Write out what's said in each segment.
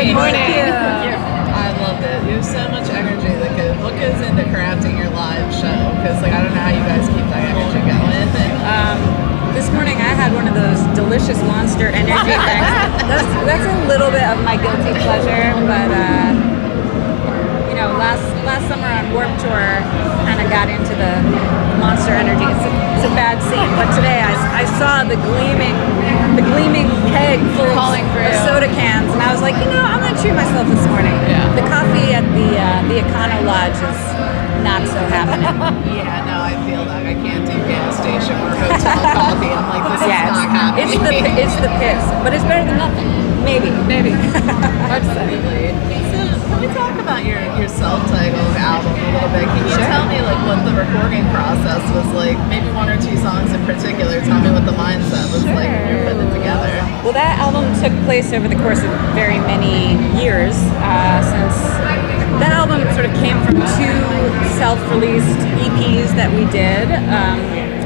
Good morning. I loved it. You have so much energy. What goes into crafting your live show? Because I don't know how you guys keep that energy going. This morning I had one of those delicious Monster Energy drinks. That's a little bit of my guilty pleasure, but last summer on Warped Tour, kind of got into the Monster Energy. It's a bad scene, but today I saw the gleaming keg full of soda cans, and I was like, I'm gonna treat myself this morning. Yeah. The coffee at the Econo Lodge is not so happening. Yeah, no, I feel that. I can't do gas station or hotel coffee. I'm like, this is not happening. It's the piss, but it's better than nothing. Maybe. Absolutely. So, can we talk about your self-titled album a little bit? Can you tell me what the recording process was like? Maybe one or two songs in particular. Tell me what the mindset was like when you were putting it together. Well, that album took place over the course of very many years. Since that album sort of came from two self-released EPs that we did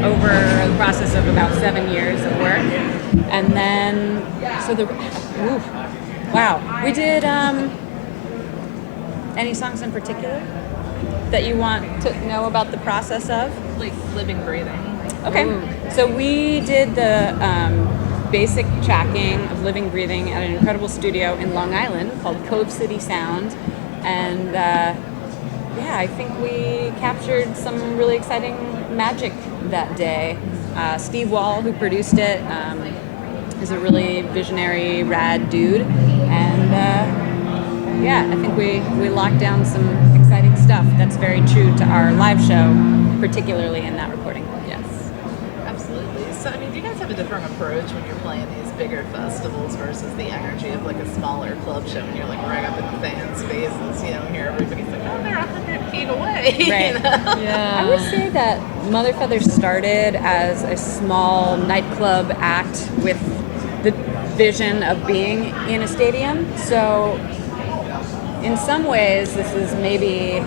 over the process of about 7 years of work, and then we did. Any songs in particular that you want to know about the process of? Like living, breathing. Okay. So we did the basic tracking of Living Breathing at an incredible studio in Long Island called Cove City Sound. And I think we captured some really exciting magic that day. Steve Wall, who produced it, is a really visionary, rad dude. And I think we locked down some exciting stuff that's very true to our live show, particularly in that recording. Yes, absolutely. So, do you guys have a different approach when you're playing these bigger festivals versus the energy of a smaller club show when you're right up in the fans' faces, here everybody's like, oh, they're 100 feet away. Right. Yeah. I would say that Mother Feather started as a small nightclub act with the vision of being in a stadium. So in some ways, this is maybe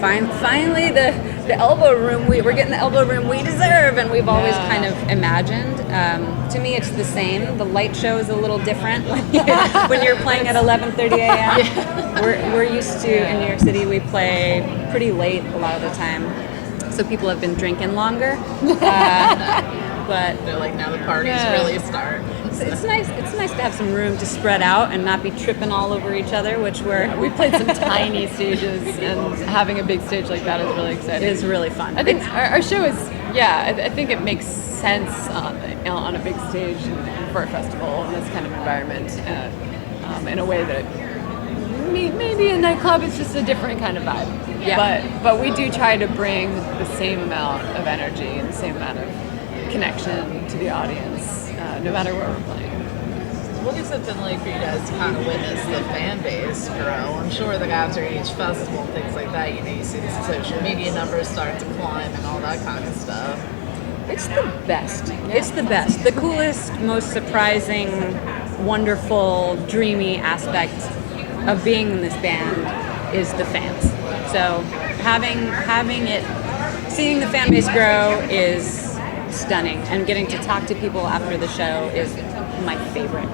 finally the elbow room. We're getting the elbow room we deserve, and we've always kind of imagined. To me, it's the same. The light show is a little different when you're playing at 11:30 a.m. We're used to, in New York City, we play pretty late a lot of the time, so people have been drinking longer. But they're like, now the parties really start. It's nice to have some room to spread out and not be tripping all over each other, which we played some tiny stages, and having a big stage like that is really exciting. It is really fun. I think our show is, I think it makes sense on a big stage for a festival in this kind of environment, in a way that maybe a nightclub is just a different kind of vibe. Yeah. But we do try to bring the same amount of energy and the same amount of connection to the audience, no matter where we're playing. What has it been like for you guys to kind of witness the fan base grow? I'm sure that after each festival, things like that, you see the social media numbers start to climb and all that kind of stuff. It's the best. It's the best. The coolest, most surprising, wonderful, dreamy aspect of being in this band is the fans. So seeing the fan base grow is stunning, and getting to talk to people after the show is my favorite.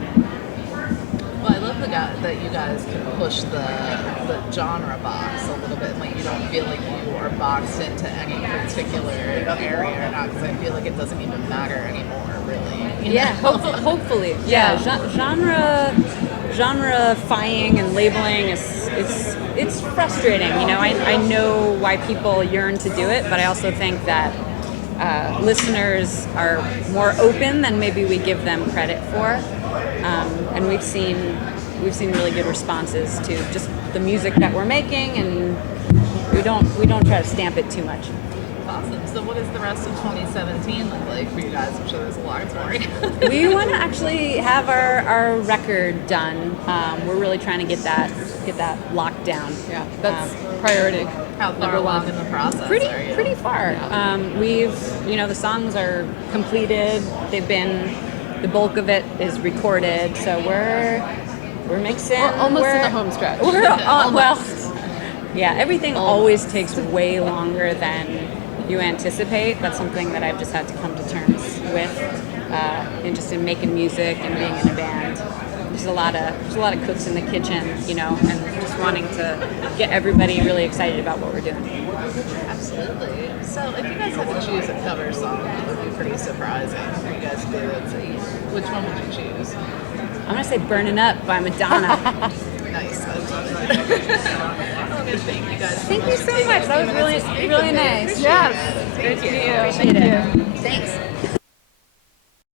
Well, I love that you guys can push the genre box a little bit, you don't feel like you are boxed into any particular area or not, because I feel like it doesn't even matter anymore, really. Yeah, hopefully. Yeah, genre-fying and labeling it's frustrating. I know why people yearn to do it, but I also think that listeners are more open than maybe we give them credit for, and we've seen really good responses to just the music that we're making, and we don't try to stamp it too much. Awesome. So what does the rest of 2017 look like for you guys? I'm sure there's a lot more. We want to actually have our record done. We're really trying to get that locked down. Yeah, that's priority. How far along in the process are you? Pretty far. Yeah. We've the songs are completed. The bulk of it is recorded. So we're mixing. We're almost in the home stretch. Everything always takes way longer than you anticipate. That's something that I've just had to come to terms with, and just in making music and being in a band. there's a lot of cooks in the kitchen, you know, and just wanting to get everybody really excited about what we're doing. Absolutely. So if you guys had to choose a cover song, that would be pretty surprising for you guys to do it. So which one would you choose? I'm gonna say "Burning Up" by Madonna. Nice. I love it. Well, thank you guys. Thank you so much. That was really nice. Yes. Great to meet you. Appreciate it. Thanks.